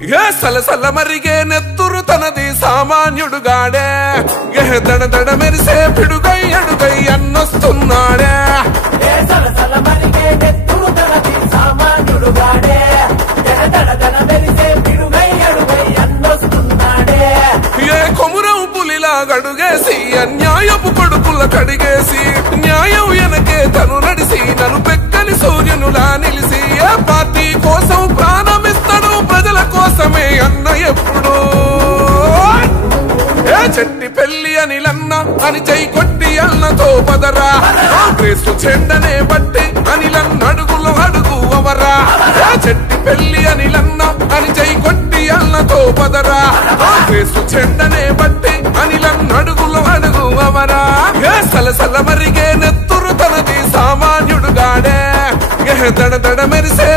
ఏ సలసల మరిగే నెత్తురు తనది సామాన్యుడుగాడే ఏ దడ దడ మెరిసే పిడుగై అడుగై అన్నొస్తున్నాడే ఏ కొమురం పులిలా గడుగేసి అన్యాయపు కొడుకుల కడిగేసి న్యాయం వెనకే తను నడిసి నన్ను పెక్కని సూర్యునులా నిలిసి ఏ పార్టీ కోసం ప్రాణమిస్తాడు ప్రజల కోసమే అన్న ఎప్పుడు ఏ చెట్టి పెళ్లి అనిలన్న అని చై కొట్టి అన్నతో పదరా కాంగ్రెస్ చెండనే బట్టి అనిలన్న అడుగులో అడుగు అవరా ఏ చెట్టి పెళ్లి అనిలన్న అని చై కొట్టి అన్నతో పదరా కాంగ్రెస్ చెండనే బట్టి అనిలన్న అడుగులో అడుగు అవరా ఏ సలసల మరిగే నెత్తురు తనది సామాన్యుడుగాడే ఏ దడ దడ మెరిసే